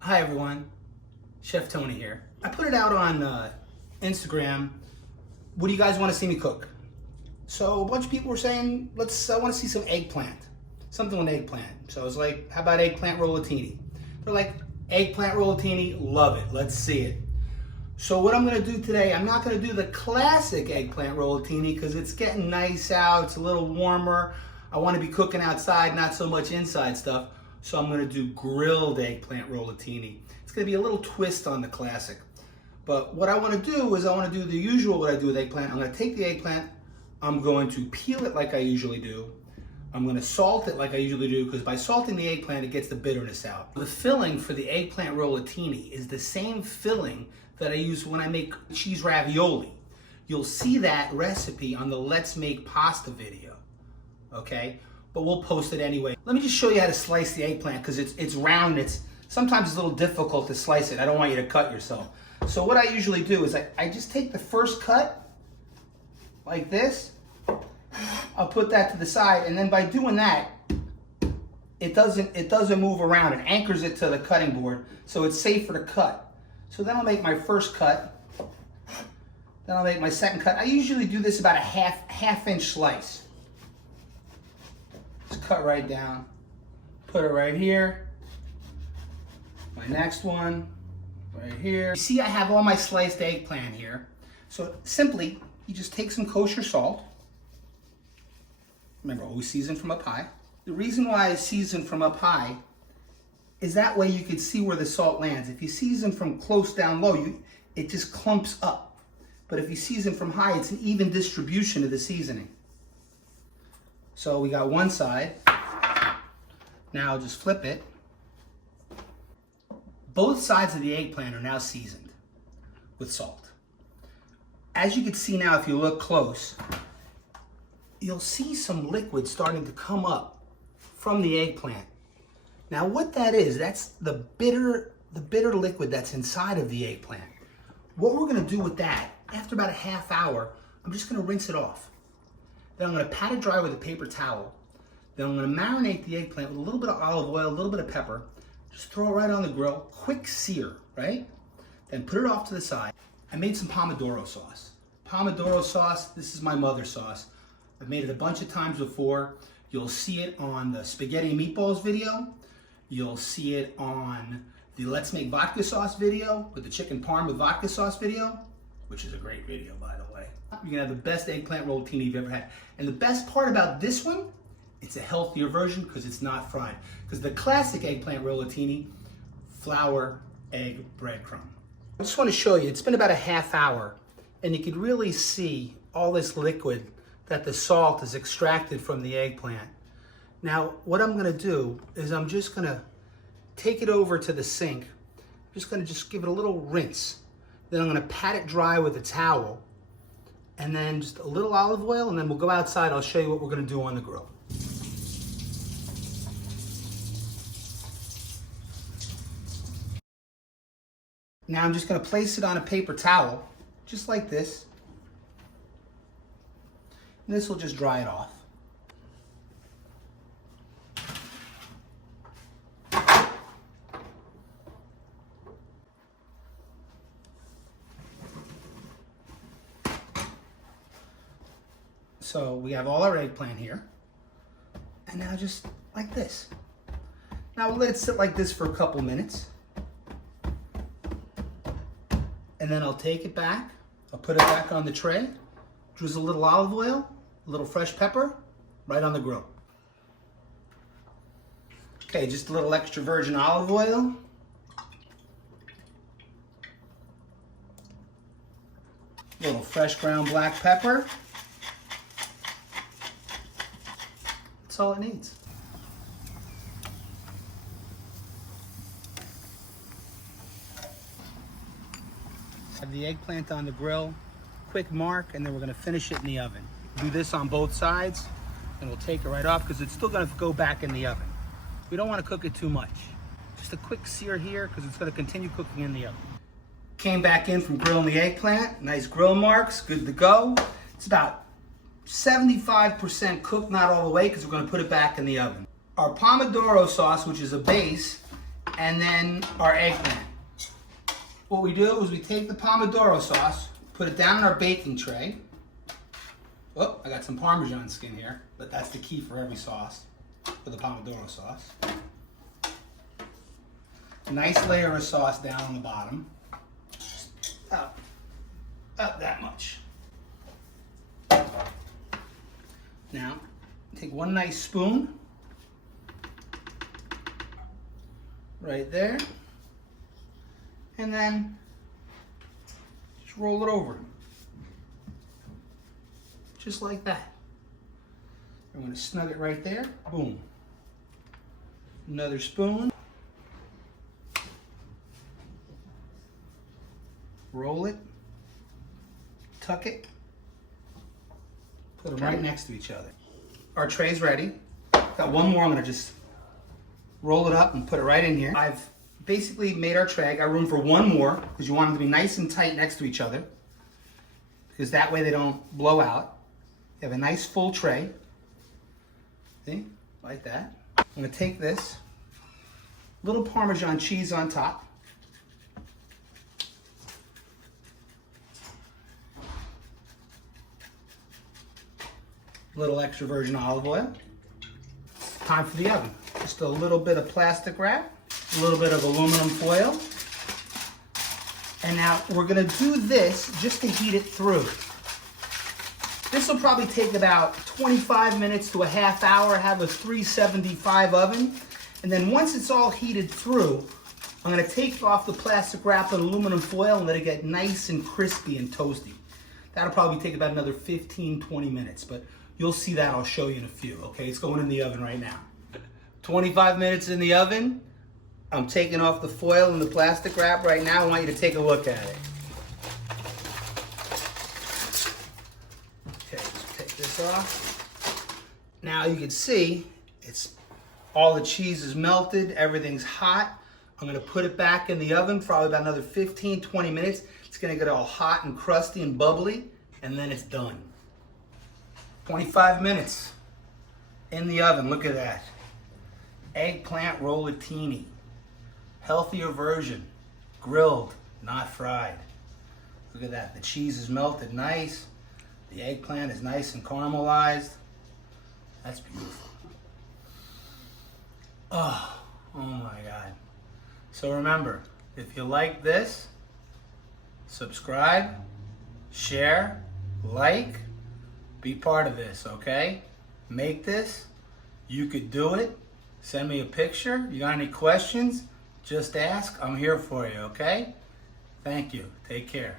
Hi everyone, Chef Tony here. I put it out on Instagram. What do you guys want to see me cook? So a bunch of people were saying, I want to see some eggplant, something with eggplant. So I was like, how about eggplant rollatini? They're like, eggplant rollatini, love it, let's see it. So what I'm going to do today, I'm not going to do the classic eggplant rollatini because it's getting nice out, it's a little warmer. I want to be cooking outside, not so much inside stuff. So I'm going to do grilled eggplant rollatini. It's going to be a little twist on the classic. But what I want to do is I want to do the usual what I do with eggplant. I'm going to take the eggplant, I'm going to peel it like I usually do. I'm going to salt it like I usually do because by salting the eggplant it gets the bitterness out. The filling for the eggplant rollatini is the same filling that I use when I make cheese ravioli. You'll see that recipe on the Let's Make Pasta video, okay? But we'll post it anyway. Let me just show you how to slice the eggplant because it's round. Sometimes it's a little difficult to slice it. I don't want you to cut yourself. So what I usually do is I just take the first cut like this. I'll put that to the side, and then by doing that, it doesn't move around. It anchors it to the cutting board, so it's safer to cut. So then I'll make my first cut. Then I'll make my second cut. I usually do this about a half-inch slice. Just cut right down, put it right here. My next one, right here. You see I have all my sliced eggplant here. So simply, you just take some kosher salt. Remember, always season from up high. The reason why I season from up high is that way you can see where the salt lands. If you season from close down low, it just clumps up. But if you season from high, it's an even distribution of the seasoning. So we got one side. Now I'll just flip it. Both sides of the eggplant are now seasoned with salt. As you can see now, if you look close, you'll see some liquid starting to come up from the eggplant. Now what that is, that's the bitter liquid that's inside of the eggplant. What we're gonna do with that, after about a half hour, I'm just gonna rinse it off. Then I'm going to pat it dry with a paper towel. Then I'm going to marinate the eggplant with a little bit of olive oil, a little bit of pepper. Just throw it right on the grill, quick sear, right? Then put it off to the side. I made some Pomodoro sauce. Pomodoro sauce, this is my mother's sauce. I've made it a bunch of times before. You'll see it on the spaghetti and meatballs video. You'll see it on the Let's Make Vodka Sauce video with the chicken parm with vodka sauce video, which is a great video, by the way. You're gonna have the best eggplant rollatini you've ever had. And the best part about this one, it's a healthier version because it's not fried. Because the classic eggplant rollatini, flour, egg, breadcrumb. I just want to show you, it's been about a half hour, and you can really see all this liquid that the salt is extracted from the eggplant. Now, what I'm gonna do is I'm just gonna take it over to the sink. I'm just gonna give it a little rinse. Then I'm gonna pat it dry with a towel, and then just a little olive oil, and then we'll go outside. I'll show you what we're gonna do on the grill. Now I'm just gonna place it on a paper towel, just like this. And this will just dry it off. So we have all our eggplant here. And now just like this. Now we'll let it sit like this for a couple minutes. And then I'll take it back. I'll put it back on the tray. Drizzle a little olive oil, a little fresh pepper, right on the grill. Okay, just a little extra virgin olive oil. A little fresh ground black pepper. That's all it needs. Have the eggplant on the grill, quick mark, and then we're gonna finish it in the oven. Do this on both sides, and we'll take it right off because it's still gonna go back in the oven. We don't wanna cook it too much. Just a quick sear here because it's gonna continue cooking in the oven. Came back in from grilling the eggplant, nice grill marks, good to go. It's about 75% cooked, not all the way, because we're going to put it back in the oven. Our Pomodoro sauce, which is a base, and then our eggplant. What we do is we take the Pomodoro sauce, put it down in our baking tray. Oh, I got some Parmesan skin here, but that's the key for every sauce, for the Pomodoro sauce. A nice layer of sauce down on the bottom. Up that much. Now, take one nice spoon, right there, and then just roll it over. Just like that. I'm going to snug it right there. Boom. Another spoon. Roll it. Tuck it. Put them right next to each other. Our tray's ready. Got one more. I'm going to just roll it up and put it right in here. I've basically made our tray. I got room for one more because you want them to be nice and tight next to each other, because that way they don't blow out. You have a nice full tray. See? Like that. I'm going to take this, little Parmesan cheese on top. Little extra virgin olive oil. Time for the oven. Just a little bit of plastic wrap, a little bit of aluminum foil. And now we're gonna do this just to heat it through. This will probably take about 25 minutes to a half hour. I have a 375 oven. And then once it's all heated through, I'm gonna take off the plastic wrap and aluminum foil and let it get nice and crispy and toasty. That'll probably take about another 15, 20 minutes, but you'll see that. I'll show you in a few, okay? It's going in the oven right now. 25 minutes in the oven. I'm taking off the foil and the plastic wrap right now. I want you to take a look at it. Okay, let's take this off. Now you can see it's all the cheese is melted, everything's hot. I'm gonna put it back in the oven for probably about another 15, 20 minutes. It's gonna get all hot and crusty and bubbly, and then it's done. 25 minutes in the oven, look at that. Eggplant rollatini. Healthier version, grilled, not fried. Look at that, the cheese is melted nice. The eggplant is nice and caramelized. That's beautiful. Oh my God. So remember, if you like this, subscribe, share, like, be part of this, okay? Make this. You could do it. Send me a picture. You got any questions? Just ask. I'm here for you, okay? Thank you. Take care.